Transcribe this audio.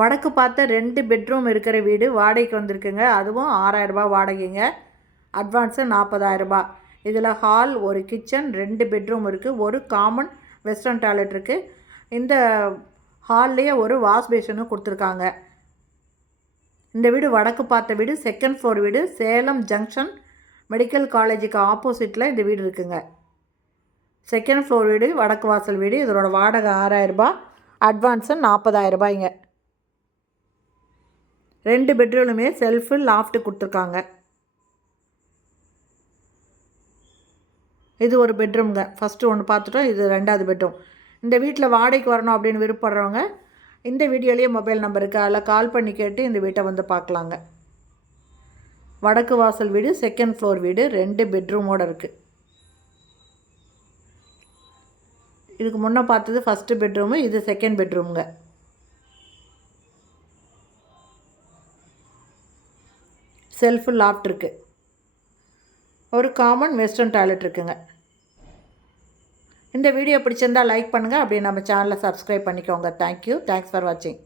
வடக்கு பார்த்த 2 பெட்ரூம் இருக்கிற வீடு வாடகைக்கு வந்திருக்குங்க. அதுவும் 6000 ரூபாய் வாடகைங்க. அட்வான்ஸு 40,000 ரூபாய். இதில் ஹால், ஒரு கிச்சன், 2 பெட்ரூம் இருக்குது, ஒரு காமன் வெஸ்டர்ன் டாய்லெட் இருக்குது. இந்த ஹால்லேயே ஒரு வாஷ் பேஷனும் கொடுத்துருக்காங்க. இந்த வீடு வடக்கு பார்த்த வீடு, செகண்ட் ஃப்ளோர் வீடு. சேலம் ஜங்ஷன் மெடிக்கல் காலேஜுக்கு ஆப்போசிட்டில் இந்த வீடு இருக்குங்க. செகண்ட் ஃப்ளோர் வீடு, வடக்கு வாசல் வீடு. இதோட வாடகை 6000 ரூபாய், அட்வான்ஸு 40,000 ரூபாய்ங்க. 2 பெட்ரூமுமே செல்ஃபு, லாஃப்ட்டு கொடுத்துருக்காங்க. இது ஒரு பெட்ரூம்ங்க. ஃபஸ்ட்டு ஒன்று பார்த்துட்டோம், இது 2வது பெட்ரூம். இந்த வீட்டில் வாடகைக்கு வரணும் அப்படின்னு விருப்பப்படுறவங்க இந்த வீடியோலேயே மொபைல் நம்பர் இருக்குது, அதில் கால் பண்ணி கேட்டு இந்த வீட்டை வந்து பார்க்கலாங்க. வடக்கு வாசல் வீடு, செகண்ட் ஃப்ளோர் வீடு, 2 பெட்ரூமோடு இருக்குது. இதுக்கு முன்னே பார்த்தது ஃபஸ்ட்டு பெட்ரூமு, இது செகண்ட் பெட்ரூமுங்க. செல்ஃபு, லாஃப்ட் இருக்குது. ஒரு காமன் வெஸ்டர்ன் டாய்லெட் இருக்குங்க. இந்த வீடியோ பிடிச்சிருந்தால் லைக் பண்ணுங்கள், அப்படியே நம்ம சேனலை சப்ஸ்கிரைப் பண்ணிக்கோங்க. தேங்க்யூ. தேங்க்ஸ் ஃபார் வாட்சிங்.